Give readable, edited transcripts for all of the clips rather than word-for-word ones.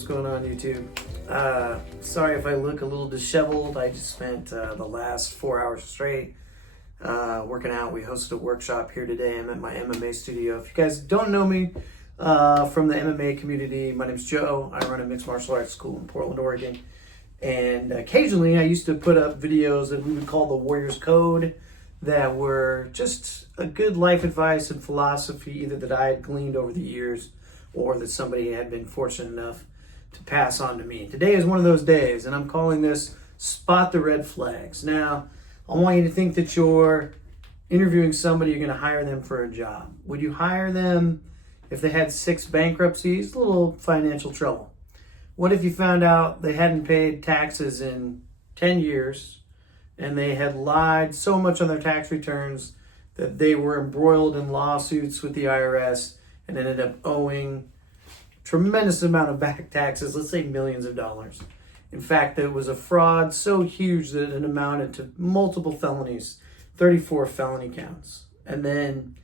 what's going on YouTube? Sorry if I look a little disheveled. I just spent the last 4 hours straight working out. We hosted a workshop here today. I'm at my MMA studio. If you guys don't know me from the MMA community, my name's Joe. I run a mixed martial arts school in Portland, Oregon. And occasionally I used to put up videos that we would call the Warrior's Code that were just a good life advice and philosophy either that I had gleaned over the years or that somebody had been fortunate enough to pass on to me. Today is one of those days, and I'm calling this Spot the Red Flags. Now, I want you to think that you're interviewing somebody, you're going to hire them for a job. Would you hire them if they had 6 bankruptcies? A little financial trouble. What if you found out they hadn't paid taxes in 10 years and they had lied so much on their tax returns that they were embroiled in lawsuits with the IRS and ended up owing a tremendous amount of back taxes, let's say millions of dollars. In fact, it was a fraud so huge that it amounted to multiple felonies, 34 felony counts. And then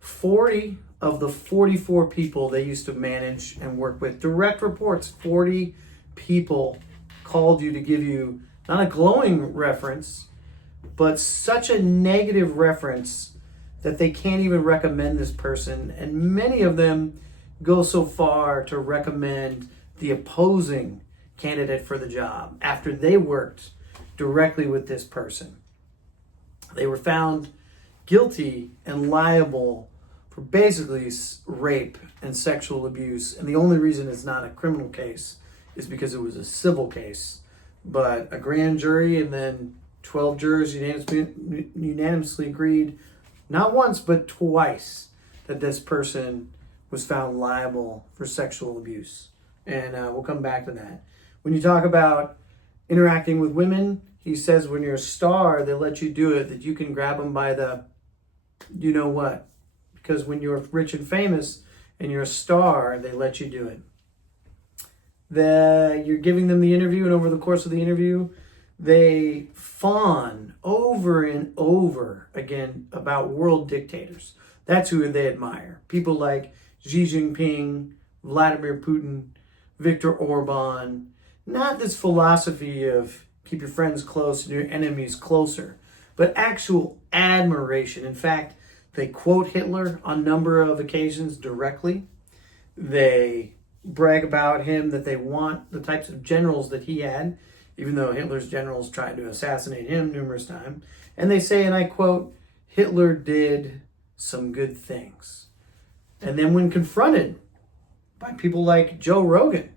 40 of the 44 people they used to manage and work with, direct reports, 40 people called you to give you not a glowing reference, but such a negative reference that they can't even recommend this person. And many of them go so far to recommend the opposing candidate for the job after they worked directly with this person. They were found guilty and liable for basically rape and sexual abuse. And the only reason it's not a criminal case is because it was a civil case. But a grand jury and then 12 jurors unanimously agreed, not once, but twice, that this person was found liable for sexual abuse. And we'll come back to that. When you talk about interacting with women, he says when you're a star, they let you do it, that you can grab them by the you know what. Because when you're rich and famous and you're a star, they let you do it. You're giving them the interview, and over the course of the interview, they fawn over and over again about world dictators. That's who they admire. People like Xi Jinping, Vladimir Putin, Viktor Orban. Not this philosophy of keep your friends close and your enemies closer, but actual admiration. In fact, they quote Hitler on a number of occasions directly. They brag about him, that they want the types of generals that he had, even though Hitler's generals tried to assassinate him numerous times. And they say, and I quote, Hitler did some good things. And then when confronted by people like Joe Rogan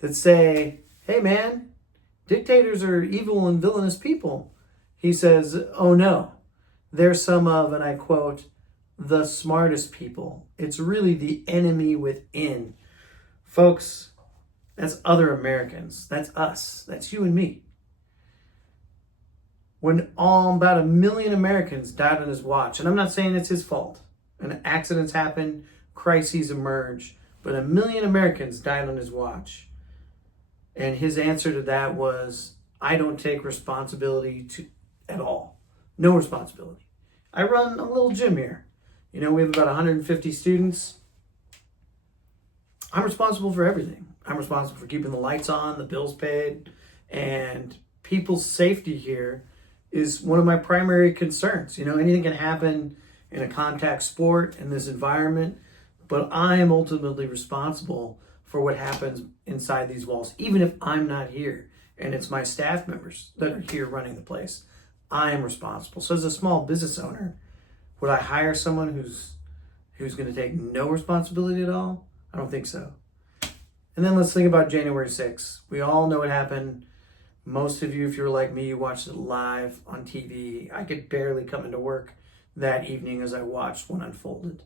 that say, hey man, dictators are evil and villainous people, he says, oh no, they're some of, and I quote, the smartest people. It's really the enemy within. Folks, that's other Americans. That's us. That's you and me. When about 1 million Americans died on his watch, and I'm not saying it's his fault, and accidents happen, crises emerge, but 1 million Americans died on his watch. And his answer to that was, I don't take responsibility at all. No responsibility. I run a little gym here. You know, we have about 150 students. I'm responsible for everything. I'm responsible for keeping the lights on, the bills paid, and people's safety here is one of my primary concerns. You know, anything can happen in a contact sport in this environment, but I am ultimately responsible for what happens inside these walls, even if I'm not here and it's my staff members that are here running the place. I am responsible. So as a small business owner, would I hire someone who's going to take no responsibility at all? I don't think so. And then let's think about January 6th. We all know what happened. Most of you, if you're like me, you watched it live on TV. I could barely come into work that evening as I watched what unfolded.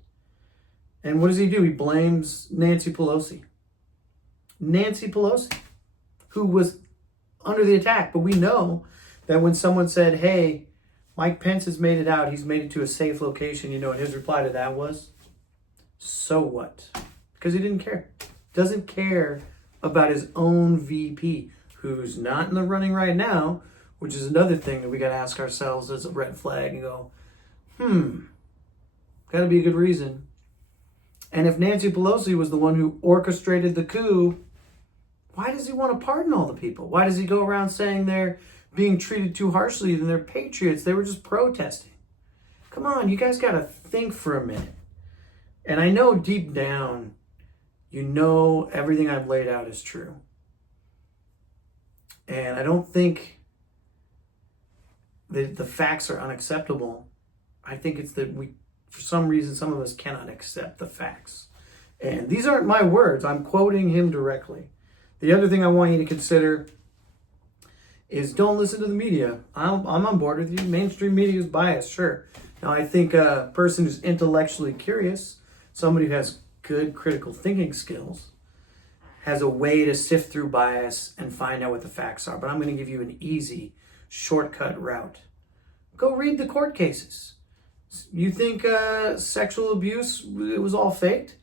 And what does he do? He blames Nancy Pelosi. Nancy Pelosi, who was under the attack. But we know that when someone said, hey, Mike Pence has made it out, he's made it to a safe location, you know what his reply to that was? So what? Because he didn't care. Doesn't care about his own VP, who's not in the running right now, which is another thing that we got to ask ourselves as a red flag and go, got to be a good reason. And if Nancy Pelosi was the one who orchestrated the coup, Why does he want to pardon all the people? Why does he go around saying they're being treated too harshly and they're patriots? They were just protesting. Come on, you guys got to think for a minute. And I know deep down, you know everything I've laid out is true. And I don't think that the facts are unacceptable. I think it's that for some reason, some of us cannot accept the facts. And these aren't my words. I'm quoting him directly. The other thing I want you to consider is don't listen to the media. I'm on board with you. Mainstream media is biased, sure. Now, I think a person who's intellectually curious, somebody who has good critical thinking skills, has a way to sift through bias and find out what the facts are. But I'm going to give you an easy, shortcut route. Go read the court cases. You think sexual abuse, it was all faked?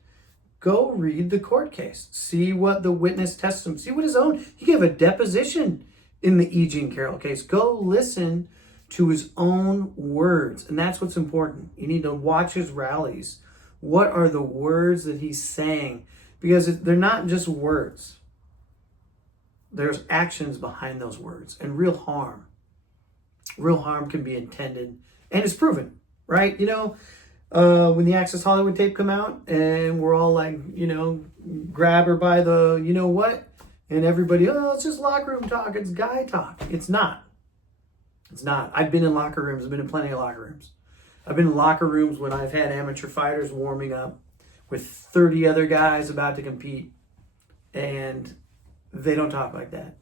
Go read the court case. See what the witness testimony, see what his own, he gave a deposition in the E. Jean Carroll case. Go listen to his own words. And that's what's important. You need to watch his rallies. What are the words that he's saying? Because they're not just words. There's actions behind those words and real harm. Real harm can be intended and it's proven, right? You know, when the Access Hollywood tape come out and we're all like, you know, grab her by the, you know what? And everybody, oh, it's just locker room talk. It's guy talk. It's not. It's not. I've been in locker rooms. I've been in plenty of locker rooms. I've been in locker rooms when I've had amateur fighters warming up with 30 other guys about to compete, and they don't talk like that.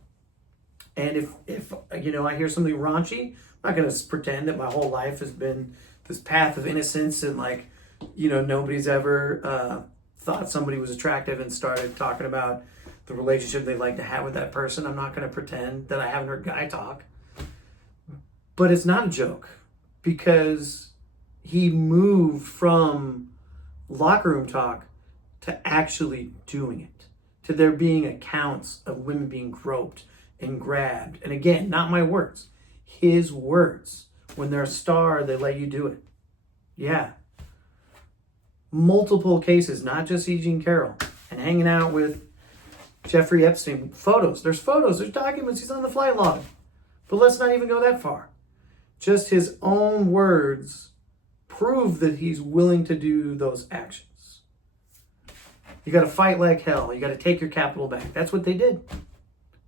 And if you know, I hear something raunchy, I'm not going to pretend that my whole life has been this path of innocence and like, you know, nobody's ever thought somebody was attractive and started talking about the relationship they'd like to have with that person. I'm not going to pretend that I haven't heard guy talk. But it's not a joke because he moved from locker room talk to actually doing it, to there being accounts of women being groped and grabbed. And again, not my words, his words. When they're a star, they let you do it. Yeah. Multiple cases, not just E. Jean Carroll. And hanging out with Jeffrey Epstein. Photos. There's photos. There's documents. He's on the flight log. But let's not even go that far. Just his own words prove that he's willing to do those actions. You got to fight like hell. You got to take your capital back. That's what they did.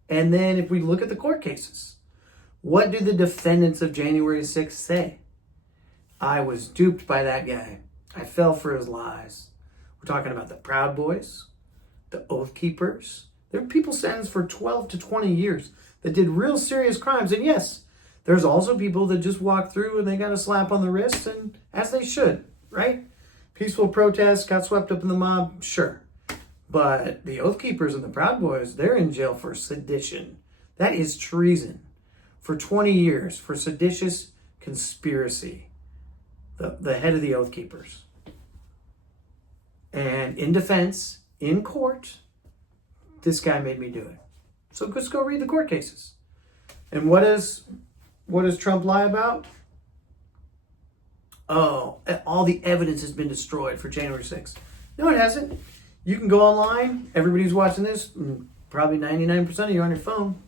And then if we look at the court cases, what do the defendants of January 6th say? I was duped by that guy. I fell for his lies. We're talking about the Proud Boys, the Oath Keepers. There are people sentenced for 12 to 20 years that did real serious crimes. And yes, there's also people that just walk through and they got a slap on the wrist, and as they should, right? Peaceful protests, got swept up in the mob, sure. But the Oath Keepers and the Proud Boys, they're in jail for sedition. That is treason. For 20 years, for seditious conspiracy. The head of the Oath Keepers. And in defense, in court, this guy made me do it. So just go read the court cases. And what does Trump lie about? Oh, all the evidence has been destroyed for January 6th. No, it hasn't. You can go online. Everybody who's watching this, probably 99% of you on your phone,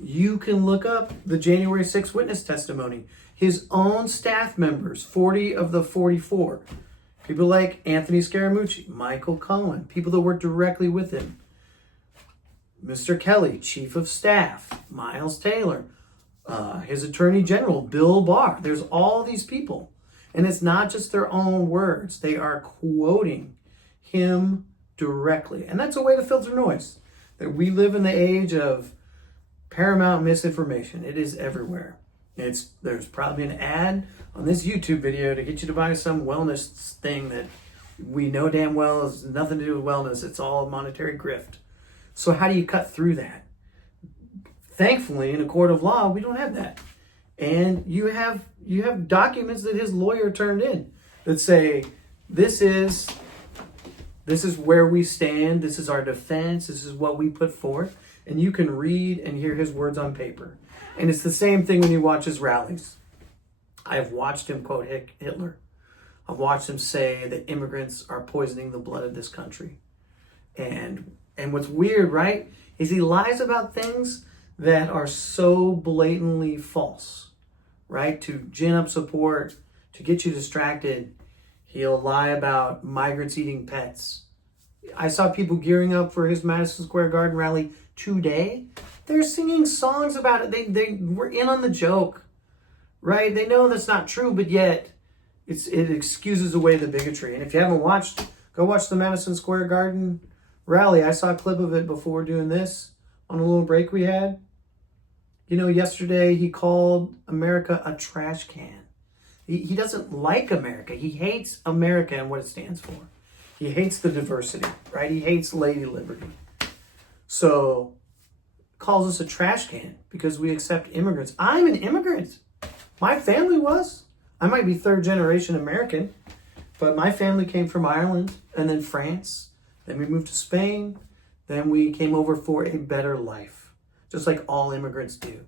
you can look up the January 6th witness testimony. His own staff members, 40 of the 44. People like Anthony Scaramucci, Michael Cohen, people that work directly with him. Mr. Kelly, Chief of Staff, Miles Taylor, his Attorney General, Bill Barr. There's all these people. And it's not just their own words. They are quoting him directly. And that's a way to filter noise. That we live in the age of paramount misinformation. It is everywhere. There's probably an ad on this YouTube video to get you to buy some wellness thing that we know damn well has nothing to do with wellness. It's all monetary grift. So how do you cut through that? Thankfully, in a court of law, we don't have that. And you have documents that his lawyer turned in that say, this is where we stand, this is our defense, this is what we put forth. And you can read and hear his words on paper. And it's the same thing when you watch his rallies. I've watched him quote Hitler. I've watched him say that immigrants are poisoning the blood of this country. And what's weird, right? is he lies about things that are so blatantly false, right? To gin up support, to get you distracted. He'll lie about migrants eating pets. I saw people gearing up for his Madison Square Garden rally today. They're singing songs about it. They were in on the joke, right? They know that's not true, but yet it excuses away the bigotry. And if you haven't watched, go watch the Madison Square Garden rally. I saw a clip of it before doing this on a little break we had. You know, yesterday he called America a trash can. He doesn't like America. He hates America and what it stands for. He hates the diversity, right? He hates Lady Liberty. So calls us a trash can because we accept immigrants. I'm an immigrant. My family was. I might be third generation American, but my family came from Ireland and then France. Then we moved to Spain. Then we came over for a better life, just like all immigrants do,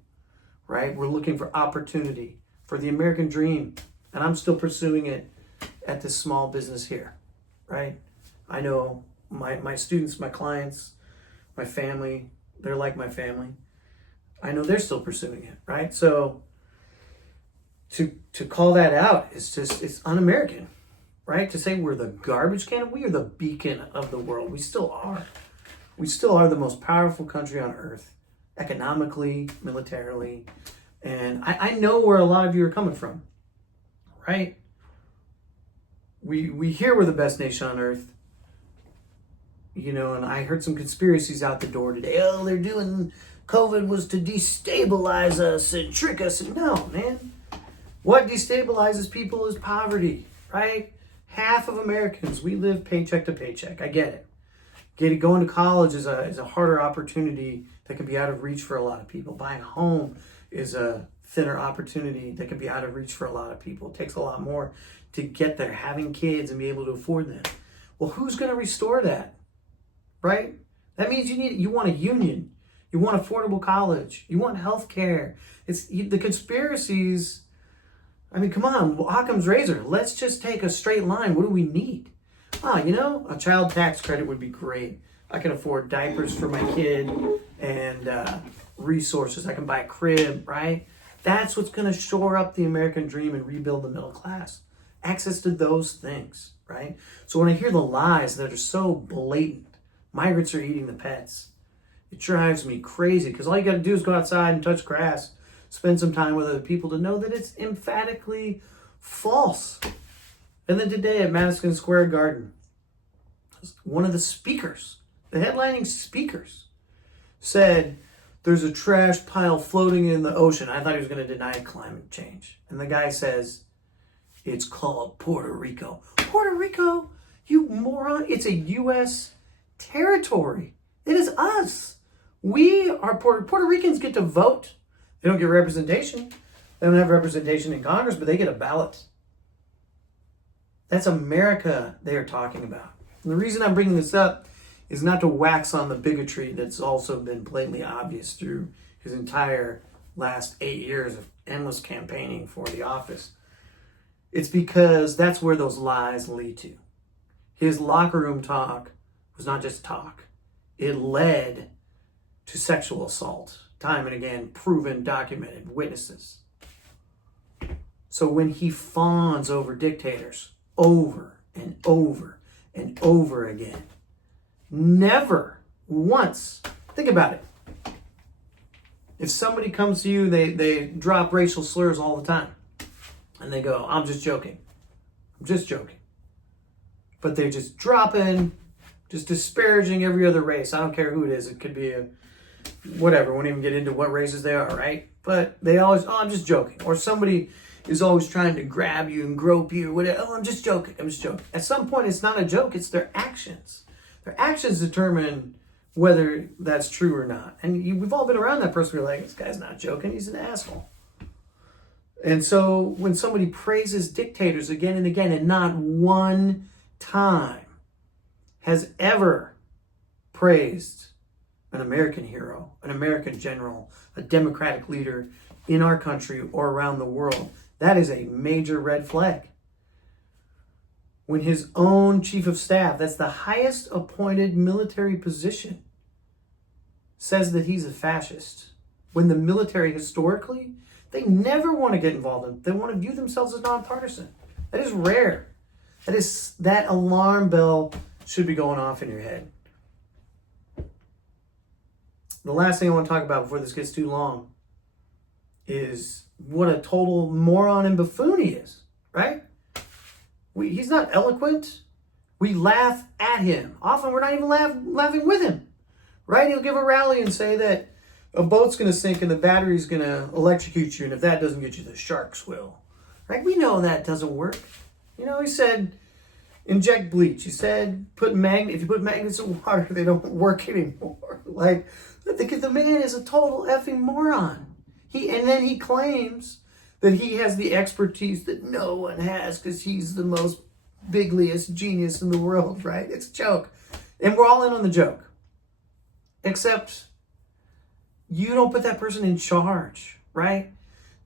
right? We're looking for opportunity, for the American dream, and I'm still pursuing it at this small business here, right? I know my students, my clients, my family, they're like my family. I know they're still pursuing it, right? So to call that out is just, it's un-American, right? To say we're the garbage can, we are the beacon of the world. We still are. We still are the most powerful country on earth, economically, militarily. And I know where a lot of you are coming from, right? We hear we're the best nation on earth, you know, and I heard some conspiracies out the door today. Oh, they're doing, COVID was to destabilize us and trick us. And no, man. What destabilizes people is poverty, right? Half of Americans, we live paycheck to paycheck. I get it. Going to college is a harder opportunity that can be out of reach for a lot of people. Buying a home is a thinner opportunity that can be out of reach for a lot of people. It takes a lot more to get there, having kids and be able to afford them. Well, who's going to restore that, right? That means you want a union. You want affordable college. You want health care. It's the conspiracies. I mean, come on, Occam's razor. Let's just take a straight line. What do we need? You know, a child tax credit would be great. I can afford diapers for my kid and resources. I can buy a crib, right? That's what's going to shore up the American dream and rebuild the middle class. Access to those things, right? So when I hear the lies that are so blatant, migrants are eating the pets, it drives me crazy because all you got to do is go outside and touch grass, spend some time with other people to know that it's emphatically false. And then today at Madison Square Garden, one of the speakers, the headlining speakers, said there's a trash pile floating in the ocean. I thought he was going to deny climate change. And the guy says, it's called Puerto Rico. Puerto Rico? You moron. It's a U.S. territory. It is us. We are Puerto Ricans get to vote. They don't get representation. They don't have representation in Congress, but they get a ballot. That's America they are talking about. And the reason I'm bringing this up is not to wax on the bigotry that's also been blatantly obvious through his entire last 8 years of endless campaigning for the office. It's because that's where those lies lead to. His locker room talk was not just talk. It led to sexual assault. Time and again, proven, documented, witnesses. So when he fawns over dictators over and over and over again, never once, think about it. If somebody comes to you, they drop racial slurs all the time. And they go, I'm just joking. I'm just joking. But they're just dropping, just disparaging every other race. I don't care who it is. It could be a whatever. We won't even get into what races they are, right? But they always, I'm just joking. Or somebody is always trying to grab you and grope you. Whatever. I'm just joking. I'm just joking. At some point, it's not a joke. It's their actions. Their actions determine whether that's true or not. And we've all been around that person. We're like, this guy's not joking. He's an asshole. And so when somebody praises dictators again and again, and not one time has ever praised an American hero, an American general, a democratic leader in our country or around the world, that is a major red flag. When his own chief of staff, that's the highest appointed military position, says that he's a fascist, when the military historically, they never want to get involved in. They want to view themselves as nonpartisan. That is rare. That alarm bell should be going off in your head. The last thing I want to talk about before this gets too long is what a total moron and buffoon he is, right? He's not eloquent. We laugh at him. Often we're not even laughing with him, right? He'll give a rally and say that a boat's going to sink and the battery's going to electrocute you, and if that doesn't get you, the sharks will. Right? We know that doesn't work. You know, he said, inject bleach. He said, if you put magnets in water, they don't work anymore. Like, the man is a total effing moron. And then he claims that he has the expertise that no one has because he's the most bigliest genius in the world, right? It's a joke. And we're all in on the joke. Except you don't put that person in charge, right?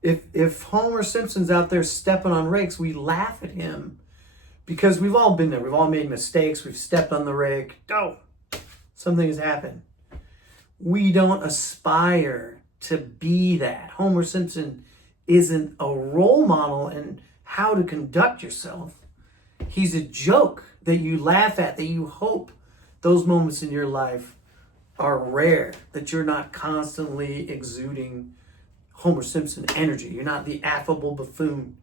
If Homer Simpson's out there stepping on rakes, we laugh at him because we've all been there. We've all made mistakes. We've stepped on the rake. Oh, something has happened. We don't aspire to be that. Homer Simpson isn't a role model in how to conduct yourself. He's a joke that you laugh at, that you hope those moments in your life are rare, that you're not constantly exuding Homer Simpson energy. You're not the affable buffoon.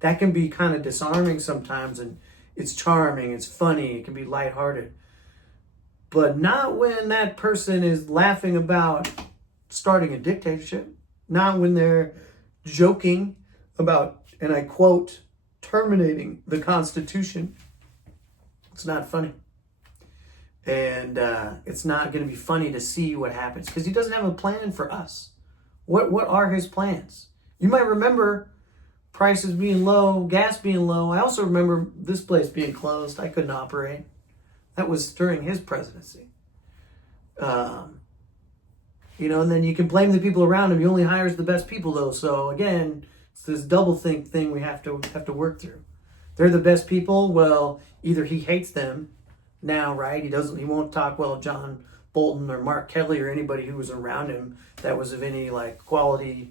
That can be kind of disarming sometimes, and it's charming, it's funny, it can be lighthearted. But not when that person is laughing about starting a dictatorship, not when they're joking about, and I quote, terminating the Constitution. It's not funny. And it's not going to be funny to see what happens because he doesn't have a plan for us. What are his plans? You might remember prices being low, gas being low. I also remember this place being closed. I couldn't operate. That was during his presidency. And then you can blame the people around him. He only hires the best people, though. So again, it's this double think thing we have to work through. They're the best people. Well, either he hates them now, right? He won't talk well of John Bolton or Mark Kelly or anybody who was around him that was of any quality.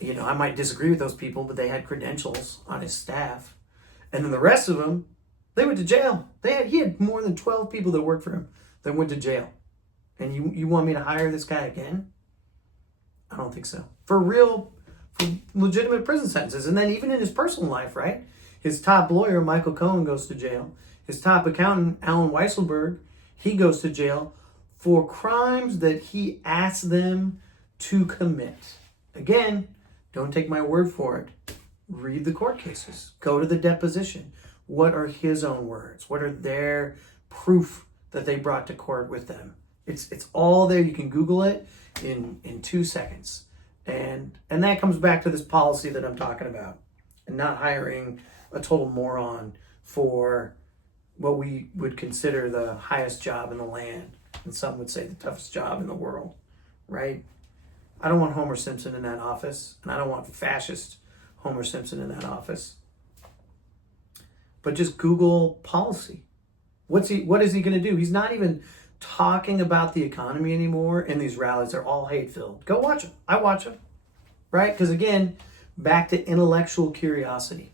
I might disagree with those people, but they had credentials on his staff. And then the rest of them, they went to jail. He had more than 12 people that worked for him that went to jail. And you want me to hire this guy again? I don't think so. For legitimate prison sentences. And then even in his personal life, right? His top lawyer, Michael Cohen, goes to jail. His top accountant, Alan Weisselberg, he goes to jail for crimes that he asked them to commit. Again, don't take my word for it. Read the court cases. Go to the deposition. What are his own words? What are their proof that they brought to court with them? It's all there. You can Google it in 2 seconds. And that comes back to this policy that I'm talking about. And not hiring a total moron for what we would consider the highest job in the land. And some would say the toughest job in the world, right? I don't want Homer Simpson in that office. And I don't want fascist Homer Simpson in that office. But just Google policy. What is he going to do? He's not even talking about the economy anymore in these rallies. They're all hate-filled. Go watch them. I watch them, right? Because again, back to intellectual curiosity.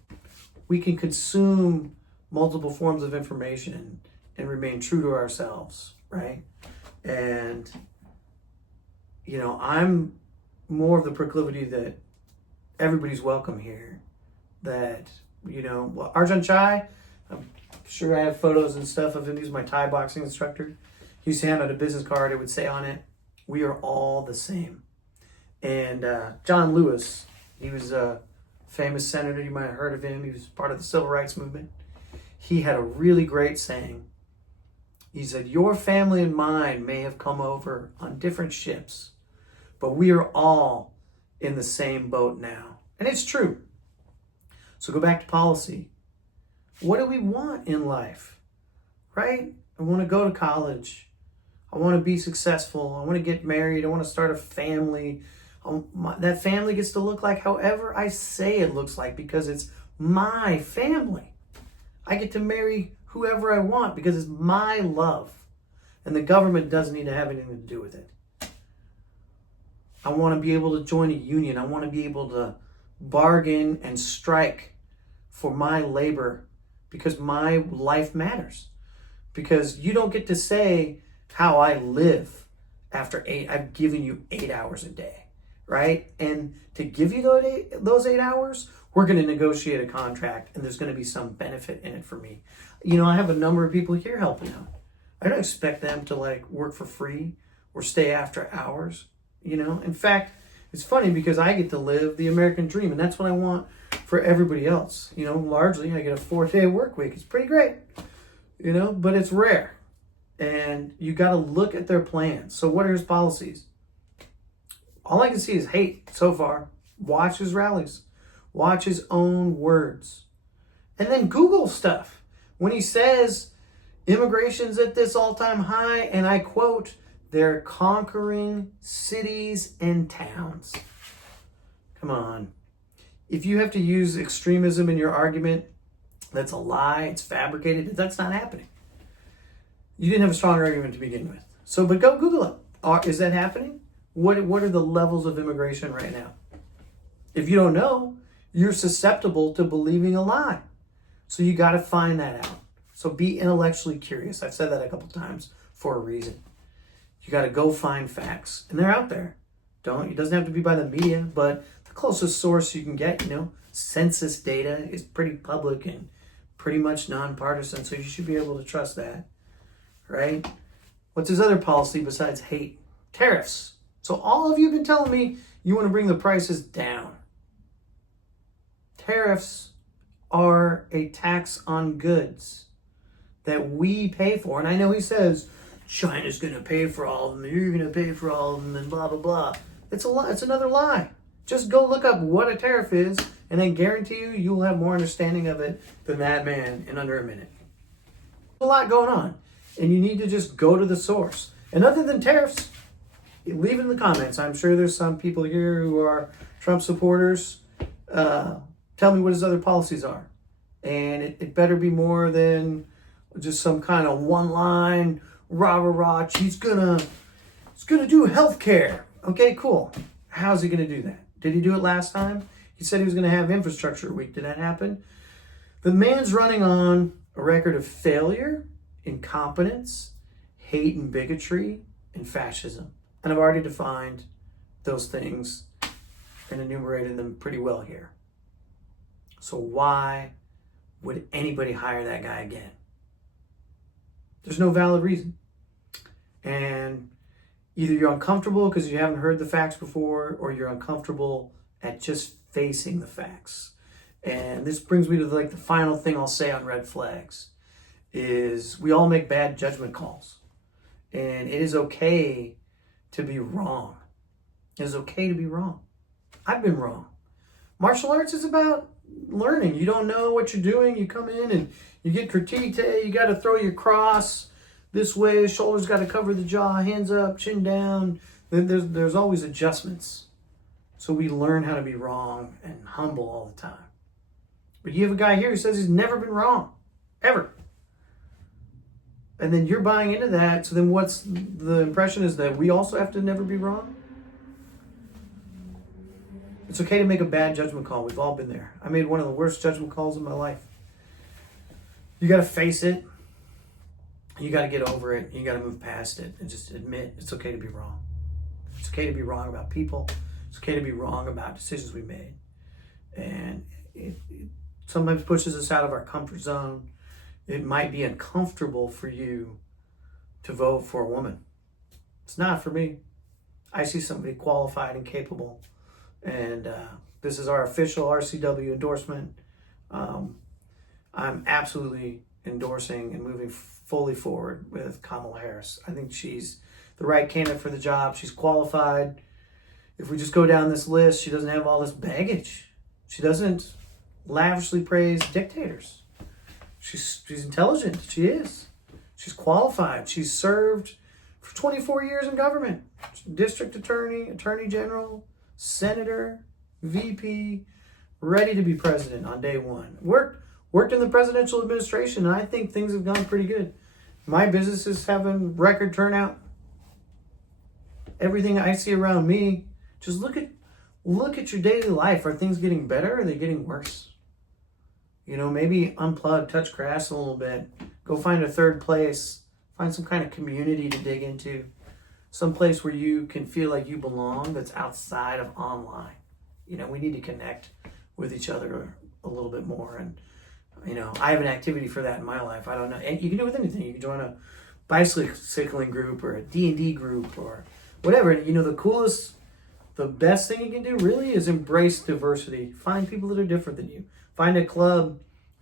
We can consume multiple forms of information and remain true to ourselves, right? And, I'm more of the proclivity that everybody's welcome here. That, Arjun Chai, I'm sure I have photos and stuff of him. He's my Thai boxing instructor. He used to hand out a business card. It would say on it, "We are all the same." And John Lewis, he was a famous senator. You might have heard of him. He was part of the civil rights movement. He had a really great saying. He said, "Your family and mine may have come over on different ships, but we are all in the same boat now." And it's true. So go back to policy. What do we want in life, right? I want to go to college. I want to be successful. I want to get married. I want to start a family. That family gets to look like however I say it looks like because it's my family. I get to marry whoever I want because it's my love. And the government doesn't need to have anything to do with it. I want to be able to join a union. I want to be able to bargain and strike for my labor because my life matters. Because you don't get to say how I live after I've given you 8 hours a day, right? And to give you those 8 hours, we're going to negotiate a contract and there's going to be some benefit in it for me. I have a number of people here helping out. I don't expect them to work for free or stay after hours. In fact, it's funny because I get to live the American dream, and that's what I want for everybody else. Largely I get a 4-day work week. It's pretty great, but it's rare. And you got to look at their plans. So what are his policies? All I can see is hate so far. Watch his rallies. Watch his own words. And then Google stuff. When he says immigration's at this all-time high, and I quote, they're conquering cities and towns. Come on. If you have to use extremism in your argument, that's a lie, it's fabricated, that's not happening. You didn't have a strong argument to begin with. But go Google it. Is that happening? What are the levels of immigration right now? If you don't know, you're susceptible to believing a lie. So you got to find that out. So be intellectually curious. I've said that a couple times for a reason. You got to go find facts, and they're out there. It doesn't have to be by the media, but the closest source you can get, census data is pretty public and pretty much nonpartisan, so you should be able to trust that, right? What's his other policy besides hate? Tariffs. So all of you have been telling me you want to bring the prices down. Tariffs are a tax on goods that we pay for, and I know he says, China's going to pay for all of them, you're going to pay for all of them, and blah, blah, blah. It's a lie. It's another lie. Just go look up what a tariff is, and I guarantee you'll have more understanding of it than that man in under a minute. There's a lot going on, and you need to just go to the source. And other than tariffs, leave it in the comments. I'm sure there's some people here who are Trump supporters. Tell me what his other policies are. And it better be more than just some kind of one-line, rah-rah-rah, he's gonna do healthcare. Okay, cool. How's he gonna do that? Did he do it last time? He said he was gonna have infrastructure week. Did that happen? The man's running on a record of failure, incompetence, hate and bigotry, and fascism. And I've already defined those things and enumerated them pretty well here. So why would anybody hire that guy again? There's no valid reason. And either you're uncomfortable because you haven't heard the facts before, or you're uncomfortable at just facing the facts. And this brings me to the final thing I'll say on red flags is we all make bad judgment calls. And it is okay to be wrong. It is okay to be wrong. I've been wrong. Martial arts is about learning. You don't know what you're doing. You come in and you get critiqued. Hey, you got to throw your cross this way. Shoulders got to cover the jaw. Hands up, chin down. There's always adjustments. So we learn how to be wrong and humble all the time. But you have a guy here who says he's never been wrong. Ever. And then you're buying into that. So then what's the impression is that we also have to never be wrong? It's okay to make a bad judgment call. We've all been there. I made one of the worst judgment calls in my life. You got to face it. You got to get over it. You got to move past it and just admit it's okay to be wrong. It's okay to be wrong about people. It's okay to be wrong about decisions we made. And it sometimes pushes us out of our comfort zone. It might be uncomfortable for you to vote for a woman. It's not for me. I see somebody qualified and capable. And this is our official RCW endorsement. I'm absolutely endorsing and moving fully forward with Kamala Harris. I think she's the right candidate for the job. She's qualified. If we just go down this list, she doesn't have all this baggage. She doesn't lavishly praise dictators. She's intelligent. She is. She's qualified. She's served for 24 years in government. District attorney, attorney general, senator, VP, ready to be president on day one. Worked in the presidential administration, and I think things have gone pretty good. My business is having record turnout. Everything I see around me Just look at your daily life. Are things getting better or are they getting worse? Maybe unplug, touch grass a little bit, go find a third place, find some kind of community to dig into, some place where you can feel like you belong that's outside of online. We need to connect with each other a little bit more. And, I have an activity for that in my life. I don't know. And you can do it with anything. You can join a bicycling group or a D&D group or whatever. And, the best thing you can do really is embrace diversity. Find people that are different than you. Find a club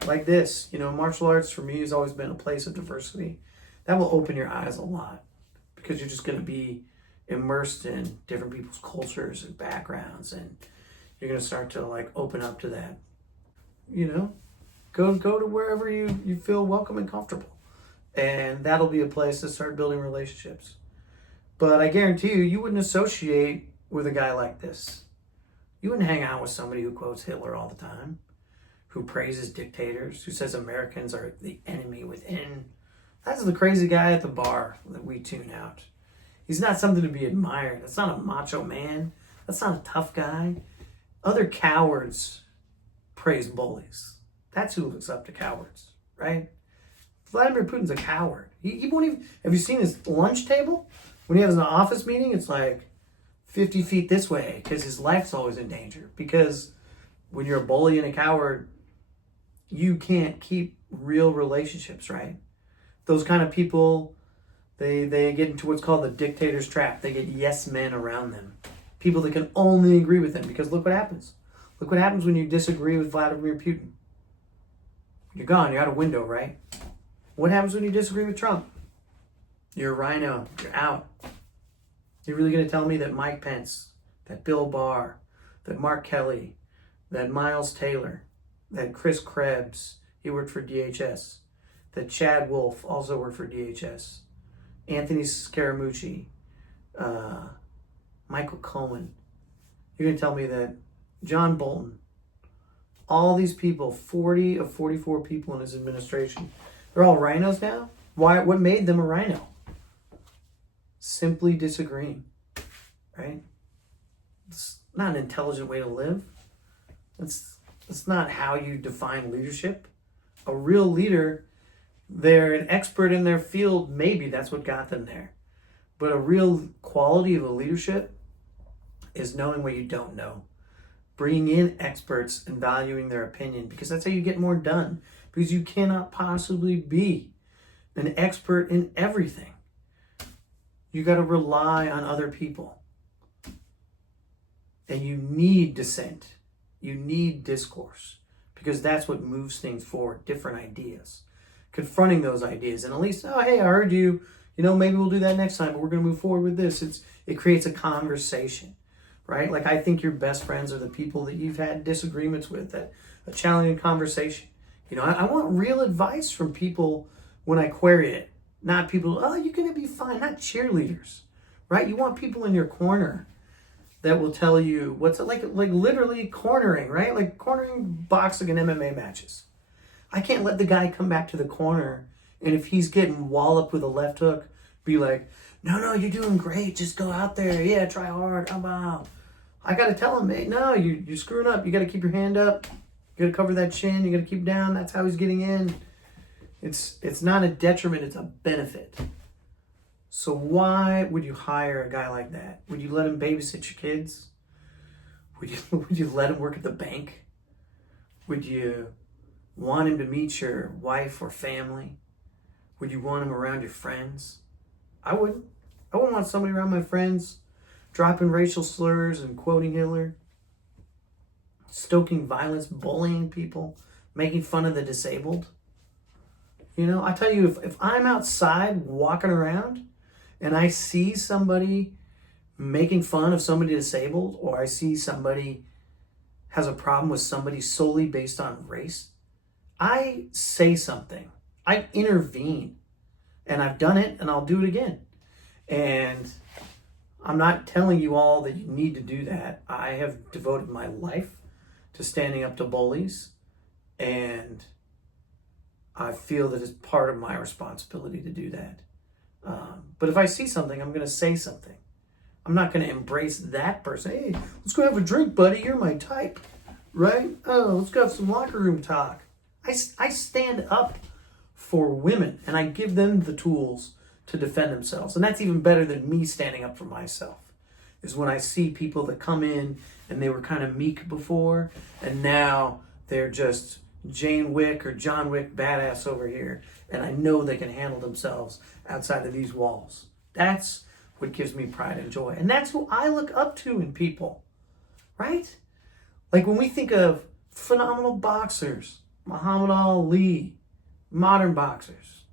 like this. Martial arts for me has always been a place of diversity. That will open your eyes a lot because you're just going to be immersed in different people's cultures and backgrounds, and you're going to start to open up to that. Go to wherever you feel welcome and comfortable, and that'll be a place to start building relationships. But I guarantee you wouldn't associate with a guy like this. You wouldn't hang out with somebody who quotes Hitler all the time, who praises dictators, who says Americans are the enemy within. That's the crazy guy at the bar that we tune out. He's not something to be admired. That's not a macho man. That's not a tough guy. Other cowards praise bullies. That's who looks up to cowards, right? Vladimir Putin's a coward. He won't even... Have you seen his lunch table? When he has an office meeting, it's 50 feet this way because his life's always in danger. Because when you're a bully and a coward, you can't keep real relationships, right? Those kind of people, they get into what's called the dictator's trap. They get yes men around them. People that can only agree with them. Because look what happens. Look what happens when you disagree with Vladimir Putin. You're gone. You're out a window, right? What happens when you disagree with Trump? You're a rhino. You're out. You're really going to tell me that Mike Pence, that Bill Barr, that Mark Kelly, that Miles Taylor, that Chris Krebs, he worked for DHS, that Chad Wolf also worked for DHS, Anthony Scaramucci, Michael Cohen. You're going to tell me that John Bolton, all these people, 40 of 44 people in his administration, they're all rhinos now? Why? What made them a rhino? Simply disagreeing, right? It's not an intelligent way to live. That's not how you define leadership. A real leader, they're an expert in their field. Maybe that's what got them there. But a real quality of a leadership is knowing what you don't know. Bringing in experts and valuing their opinion, because that's how you get more done. Because you cannot possibly be an expert in everything. You got to rely on other people. And you need dissent. You need discourse. Because that's what moves things forward, different ideas. Confronting those ideas. And at least, oh, hey, I heard you. Maybe we'll do that next time, but we're going to move forward with this. It creates a conversation. Right? I think your best friends are the people that you've had disagreements with, that a challenging conversation. I want real advice from people when I query it. Not people, oh, you're going to be fine. Not cheerleaders, right? You want people in your corner that will tell you what's like literally cornering, right? Like cornering boxing and MMA matches. I can't let the guy come back to the corner and if he's getting walloped with a left hook, be like, no, you're doing great. Just go out there. Yeah, try hard. Come on. I got to tell him, mate, no, you're screwing up. You got to keep your hand up. You got to cover that chin. You got to keep down. That's how he's getting in. It's not a detriment. It's a benefit. So why would you hire a guy like that? Would you let him babysit your kids? Would you let him work at the bank? Would you want him to meet your wife or family? Would you want him around your friends? I wouldn't. I wouldn't want somebody around my friends dropping racial slurs and quoting Hitler, stoking violence, bullying people, making fun of the disabled. I tell you, if I'm outside walking around and I see somebody making fun of somebody disabled, or I see somebody has a problem with somebody solely based on race, I say something. I intervene. And I've done it and I'll do it again. And I'm not telling you all that you need to do that. I have devoted my life to standing up to bullies, and I feel that it's part of my responsibility to do that. But if I see something, I'm going to say something. I'm not going to embrace that person. Hey, let's go have a drink, buddy. You're my type, right? Oh, let's go have some locker room talk. I stand up for women, and I give them the tools to defend themselves. And that's even better than me standing up for myself, is when I see people that come in and they were kind of meek before, and now they're just Jane Wick or John Wick badass over here, and I know they can handle themselves outside of these walls. That's what gives me pride and joy. And that's who I look up to in people, right? Like when we think of phenomenal boxers, Muhammad Ali, modern boxers,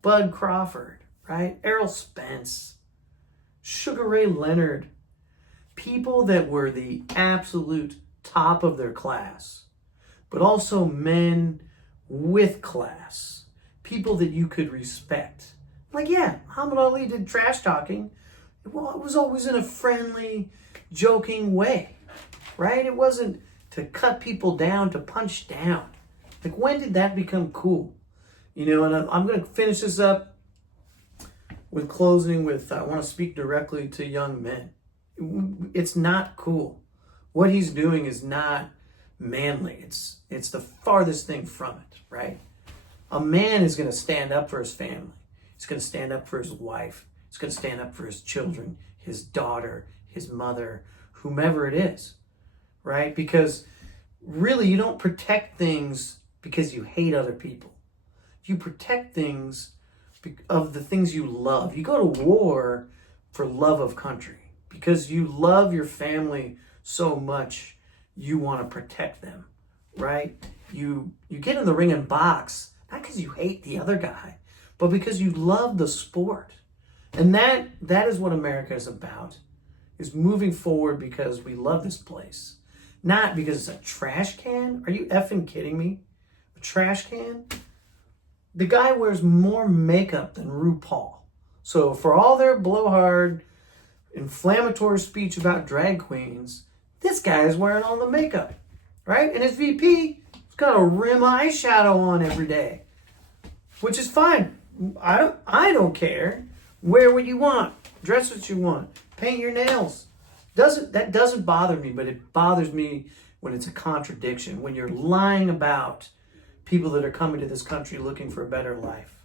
Bud Crawford, right? Errol Spence, Sugar Ray Leonard, people that were the absolute top of their class, but also men with class, people that you could respect. Like, yeah, Muhammad Ali did trash talking. Well, it was always in a friendly, joking way, right? It wasn't to cut people down, to punch down. Like, when did that become cool? You know, and I'm going to finish this up with closing with, I want to speak directly to young men. It's not cool. What he's doing is not manly. It's the farthest thing from it, right? A man is going to stand up for his family. He's going to stand up for his wife. He's going to stand up for his children, his daughter, his mother, whomever it is, right? Because really, you don't protect things because you hate other people. You protect things of the things you love. You go to war for love of country because you love your family so much you want to protect them, right? You get in the ring and box, not because you hate the other guy, but because you love the sport. And that is what America is about, is moving forward because we love this place. Not because it's a trash can. Are you effing kidding me? A trash can? The guy wears more makeup than RuPaul. So for all their blowhard, inflammatory speech about drag queens, this guy is wearing all the makeup, right? And his VP has got a rim eyeshadow on every day, which is fine. I don't care. Wear what you want. Dress what you want. Paint your nails. That doesn't bother me, but it bothers me when it's a contradiction, when you're lying about people that are coming to this country looking for a better life.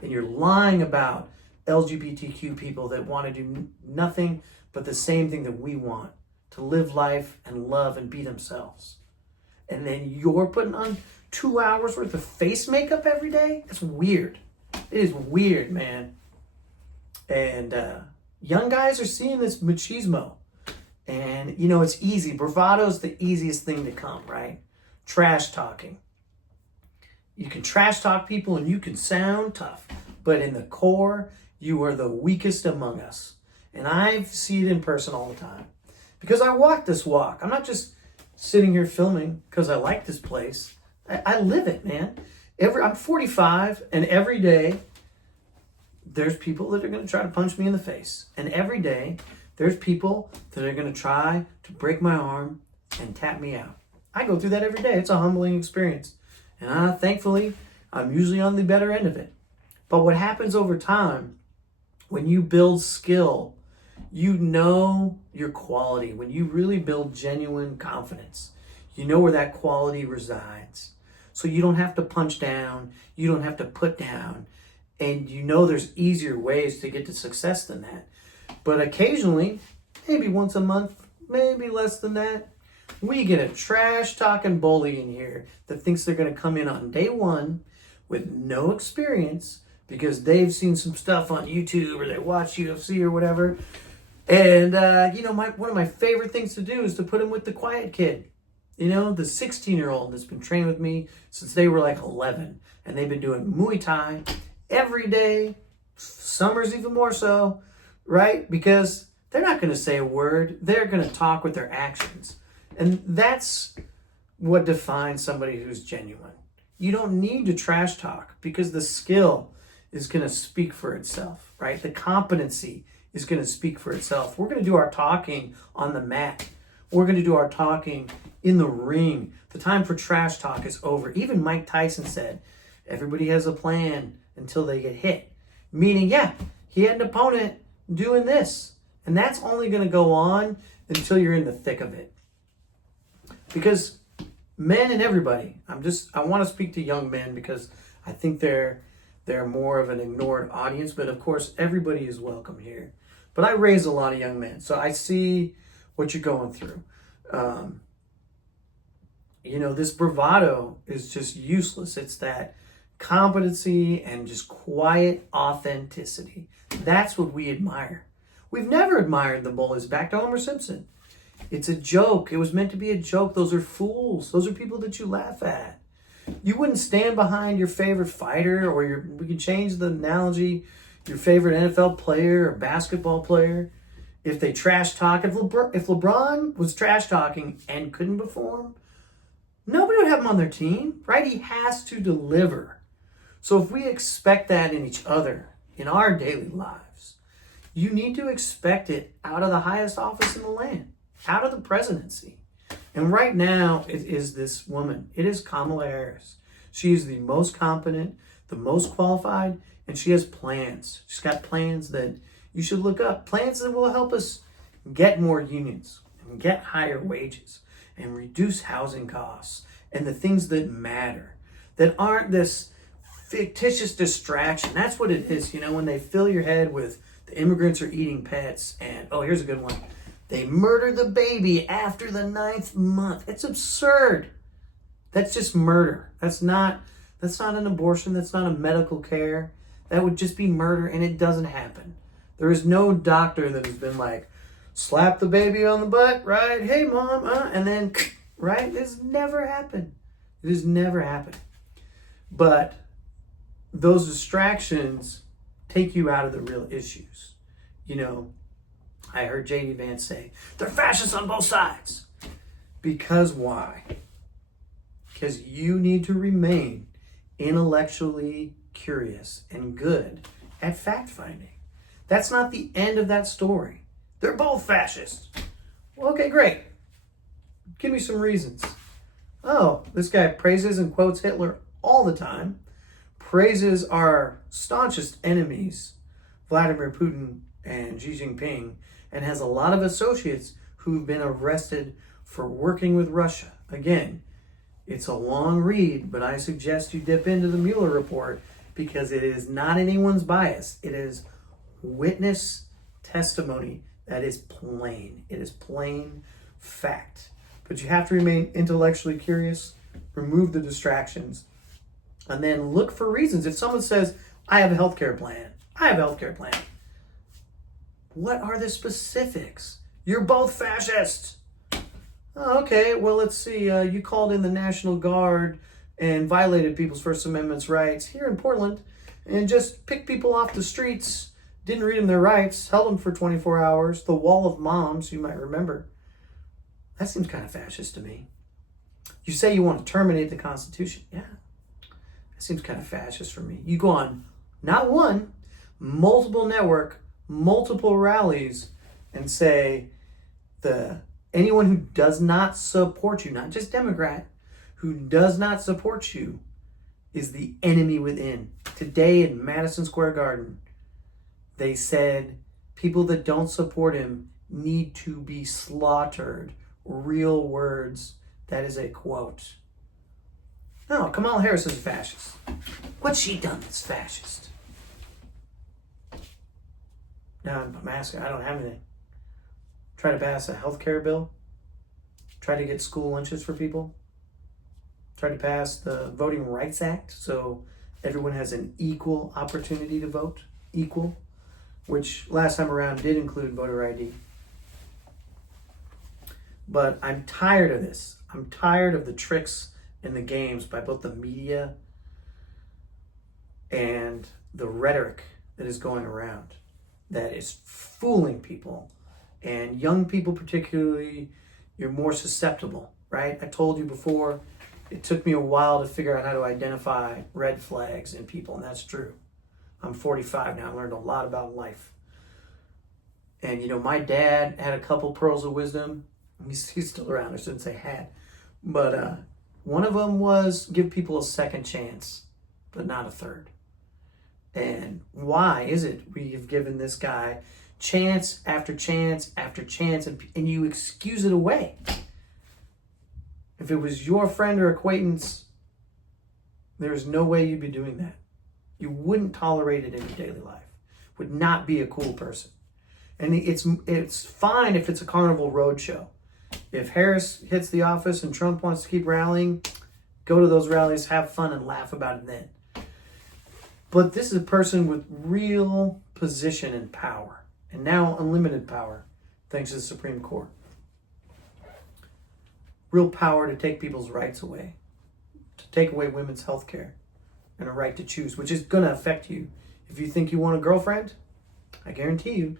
And you're lying about LGBTQ people that want to do nothing but the same thing that we want, to live life and love and be themselves. And then you're putting on 2 hours worth of face makeup every day? That's weird. It is weird, man. And young guys are seeing this machismo. And, you know, it's easy. Bravado is the easiest thing to come, right? Trash talking. You can trash talk people and you can sound tough. But in the core, you are the weakest among us. And I see it in person all the time. Because I walk this walk. I'm not just sitting here filming because I like this place. I live it, man. I'm 45, and every day there's people that are going to try to punch me in the face. And every day there's people that are going to try to break my arm and tap me out. I go through that every day. It's a humbling experience. And thankfully, I'm usually on the better end of it. But what happens over time, when you build skill, you know your quality. When you really build genuine confidence, you know where that quality resides. So you don't have to punch down. You don't have to put down. And you know there's easier ways to get to success than that. But occasionally, maybe once a month, maybe less than that, we get a trash talking bully in here that thinks they're going to come in on day one with no experience because they've seen some stuff on YouTube or they watch UFC or whatever. And, one of my favorite things to do is to put them with the quiet kid. You know, the 16-year-old that's been training with me since they were like 11. And they've been doing Muay Thai every day. Summers even more so, right? Because they're not going to say a word. They're going to talk with their actions. And that's what defines somebody who's genuine. You don't need to trash talk because the skill is going to speak for itself, right? The competency is going to speak for itself. We're going to do our talking on the mat. We're going to do our talking in the ring. The time for trash talk is over. Even Mike Tyson said, everybody has a plan until they get hit. Meaning, yeah, he had an opponent doing this. And that's only going to go on until you're in the thick of it. Because men and everybody, I want to speak to young men because I think they're more of an ignored audience, but of course everybody is welcome here. But I raise a lot of young men, so I see what you're going through. This bravado is just useless. It's that competency and just quiet authenticity. That's what we admire. We've never admired the bullies. Back to Homer Simpson. It's a joke. It was meant to be a joke. Those are fools. Those are people that you laugh at. You wouldn't stand behind your favorite fighter, or we can change the analogy, your favorite NFL player or basketball player, if they trash talk. If LeBron was trash talking and couldn't perform, nobody would have him on their team, right? He has to deliver. So if we expect that in each other, in our daily lives, you need to expect it out of the highest office in the land, out of the presidency. And right now, it is this woman. It is Kamala Harris. She is the most competent, the most qualified, and she has plans. She's got plans that you should look up. Plans that will help us get more unions and get higher wages and reduce housing costs and the things that matter, that aren't this fictitious distraction. That's what it is, when they fill your head with the immigrants are eating pets and, oh, here's a good one. They murder the baby after the 9th month. It's absurd. That's just murder. That's not an abortion. That's not a medical care. That would just be murder, and it doesn't happen. There is no doctor that has been like, slap the baby on the butt, right? Hey, mom, and then, right? This never happened. It has never happened. But those distractions take you out of the real issues. I heard J.D. Vance say, they're fascists on both sides. Because why? Because you need to remain intellectually curious and good at fact-finding. That's not the end of that story. They're both fascists. Well, okay, great. Give me some reasons. Oh, this guy praises and quotes Hitler all the time, praises our staunchest enemies, Vladimir Putin and Xi Jinping, and has a lot of associates who've been arrested for working with Russia. Again, it's a long read, but I suggest you dip into the Mueller report because it is not anyone's bias. It is witness testimony that is plain. It is plain fact. But you have to remain intellectually curious, remove the distractions, and then look for reasons. If someone says, I have a healthcare plan, what are the specifics? You're both fascists. Oh, okay, well, let's see. You called in the National Guard and violated people's First Amendment rights here in Portland and just picked people off the streets, didn't read them their rights, held them for 24 hours. The Wall of Moms, you might remember. That seems kind of fascist to me. You say you want to terminate the Constitution. Yeah, that seems kind of fascist for me. You go on not one, multiple network, multiple rallies and say anyone who does not support you, not just Democrat, who does not support you is the enemy within. Today in Madison Square Garden, they said people that don't support him need to be slaughtered. Real words. That is a quote. No, Kamala Harris is a fascist. What's she done that's fascist? Now I'm asking, I don't have anything. Try to pass a health care bill. Try to get school lunches for people. Try to pass the Voting Rights Act so everyone has an equal opportunity to vote. Equal. Which last time around did include voter ID. But I'm tired of this. I'm tired of the tricks and the games by both the media and the rhetoric that is going around that is fooling people. And young people particularly, you're more susceptible, right? I told you before, it took me a while to figure out how to identify red flags in people, and that's true. I'm 45 now. I learned a lot about life. And, my dad had a couple pearls of wisdom. He's still around. I shouldn't say had. But one of them was give people a second chance, but not a third. And why is it we have given this guy chance after chance after chance, and you excuse it away. If it was your friend or acquaintance, there's no way you'd be doing that. You wouldn't tolerate it in your daily life. Would not be a cool person. And it's fine if it's a Carnival Roadshow. If Harris hits the office and Trump wants to keep rallying, go to those rallies, have fun, and laugh about it then. But this is a person with real position and power, and now unlimited power, thanks to the Supreme Court. Real power to take people's rights away, to take away women's health care and a right to choose, which is going to affect you. If you think you want a girlfriend, I guarantee you,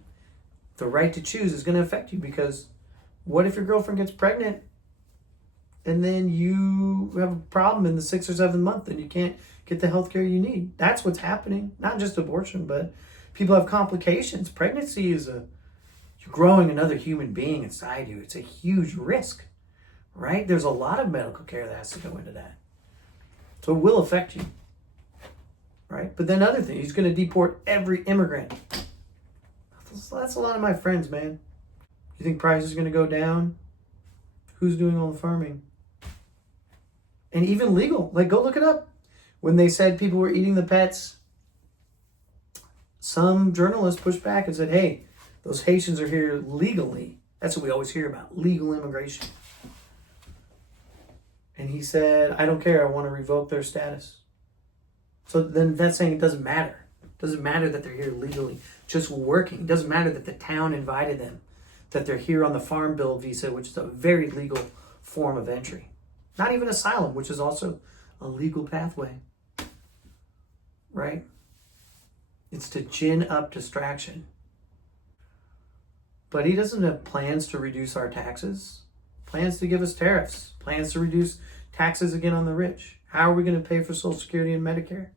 the right to choose is going to affect you, because what if your girlfriend gets pregnant and then you have a problem in the 6th or 7th month and you can't get the health care you need? That's what's happening. Not just abortion, but people have complications. Pregnancy is you're growing another human being inside you. It's a huge risk, right? There's a lot of medical care that has to go into that. So it will affect you, right? But then other thing, he's going to deport every immigrant. That's a lot of my friends, man. You think prices are going to go down? Who's doing all the farming? And even legal. Like, go look it up. When they said people were eating the pets, some journalists pushed back and said, hey, those Haitians are here legally. That's what we always hear about, legal immigration. And he said, I don't care. I want to revoke their status. So then that's saying it doesn't matter. It doesn't matter that they're here legally, just working. It doesn't matter that the town invited them, that they're here on the farm bill visa, which is a very legal form of entry. Not even asylum, which is also a legal pathway, right? It's to gin up distraction. But he doesn't have plans to reduce our taxes, plans to give us tariffs, plans to reduce taxes again on the rich. How are we going to pay for Social Security and Medicare?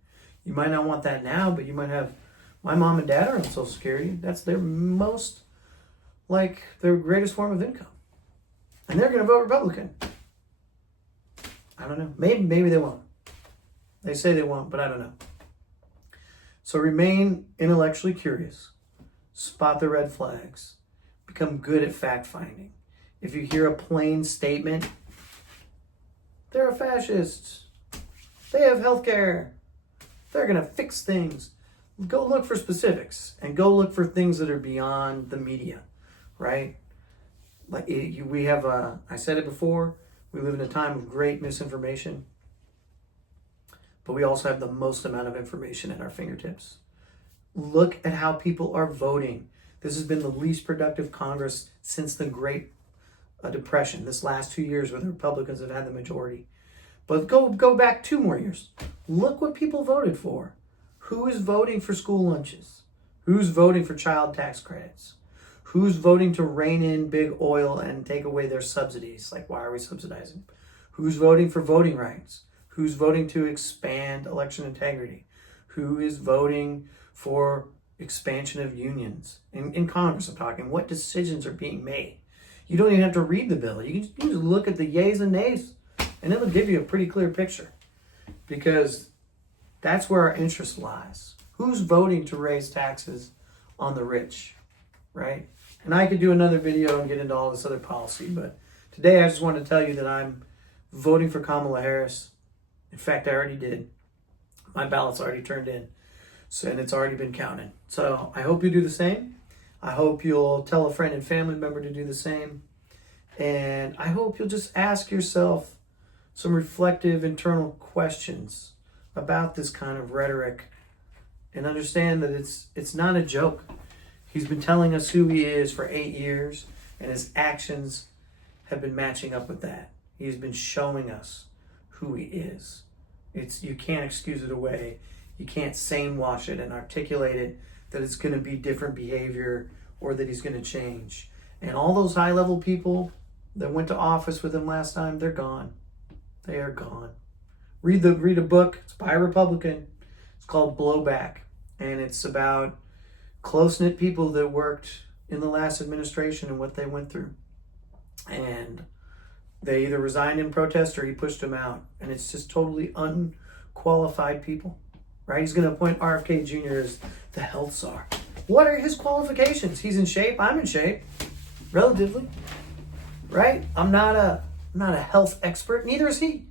You might not want that now, but you might have, my mom and dad are on Social Security. That's their most, their greatest form of income. And they're going to vote Republican. I don't know. Maybe they won't. They say they won't, but I don't know. So remain intellectually curious. Spot the red flags. Become good at fact-finding. If you hear a plain statement, they're a fascist. They have health care. They're going to fix things. Go look for specifics and go look for things that are beyond the media, right? We have, I said it before, we live in a time of great misinformation, but we also have the most amount of information at our fingertips. Look at how people are voting. This has been the least productive Congress since the Great Depression, this last 2 years where the Republicans have had the majority. But go back 2 more years. Look what people voted for. Who is voting for school lunches? Who's voting for child tax credits? Who's voting to rein in big oil and take away their subsidies? Like, why are we subsidizing? Who's voting for voting rights? Who's voting to expand election integrity? Who is voting for expansion of unions? In Congress, I'm talking. What decisions are being made? You don't even have to read the bill. You can just look at the yays and nays, and it'll give you a pretty clear picture, because that's where our interest lies. Who's voting to raise taxes on the rich, right? And I could do another video and get into all this other policy, but today I just want to tell you that I'm voting for Kamala Harris. In fact, I already did. My ballot's already turned in, and it's already been counted. So I hope you do the same. I hope you'll tell a friend and family member to do the same. And I hope you'll just ask yourself some reflective internal questions about this kind of rhetoric and understand that it's not a joke. He's been telling us who he is for 8 years, and his actions have been matching up with that. He's been showing us who he is. You can't excuse it away. You can't sane wash it and articulate it that it's going to be different behavior or that he's going to change. And all those high-level people that went to office with him last time, they're gone. They are gone. Read a book. It's by a Republican. It's called Blowback, and it's about close-knit people that worked in the last administration and what they went through. And they either resigned in protest or he pushed them out. And it's just totally unqualified people, right? He's going to appoint RFK Jr. as the health czar. What are his qualifications? He's in shape. I'm in shape, relatively, right? I'm not a health expert. Neither is he.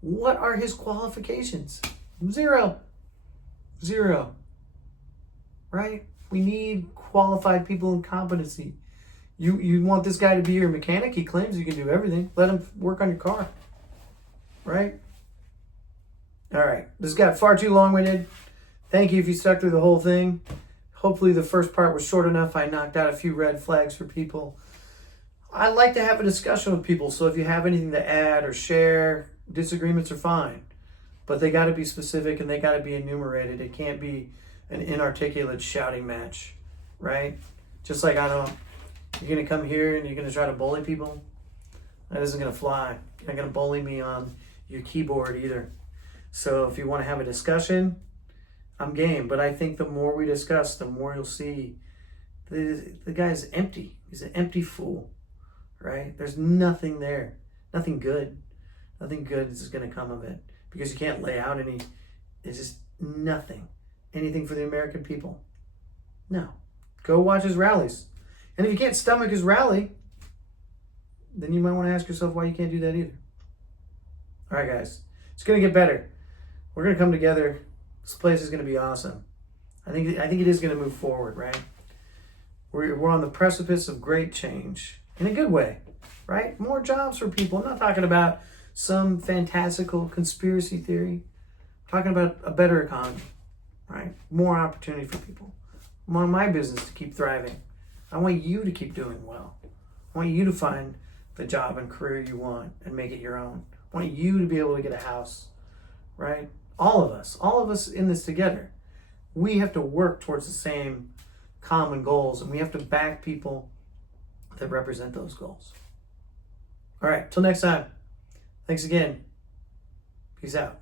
What are his qualifications? Zero. Right? We need qualified people in competency. You want this guy to be your mechanic? He claims he can do everything. Let him work on your car. Right? All right. This got far too long-winded. Thank you if you stuck through the whole thing. Hopefully the first part was short enough. I knocked out a few red flags for people. I like to have a discussion with people, so if you have anything to add or share, disagreements are fine. But they got to be specific and they got to be enumerated. It can't be an inarticulate shouting match, right? Just like, I don't, you're going to come here and you're going to try to bully people. That isn't going to fly. You're not going to bully me on your keyboard either. So if you want to have a discussion, I'm game. But I think the more we discuss, the more you'll see the guy's empty. He's an empty fool, right? There's nothing there. Nothing good. Nothing good is going to come of it. Because you can't lay out any, it's just nothing. Anything for the American people. No. Go watch his rallies. And if you can't stomach his rally, then you might want to ask yourself why you can't do that either. All right, guys. It's going to get better. We're going to come together. This place is going to be awesome. I think it is going to move forward, right? We're on the precipice of great change in a good way, right? More jobs for people. I'm not talking about some fantastical conspiracy theory. I'm talking about a better economy, right? More opportunity for people. I want my business to keep thriving. I want you to keep doing well. I want you to find the job and career you want and make it your own. I want you to be able to get a house, right? All of us in this together. We have to work towards the same common goals, and we have to back people that represent those goals. All right, till next time. Thanks again. Peace out.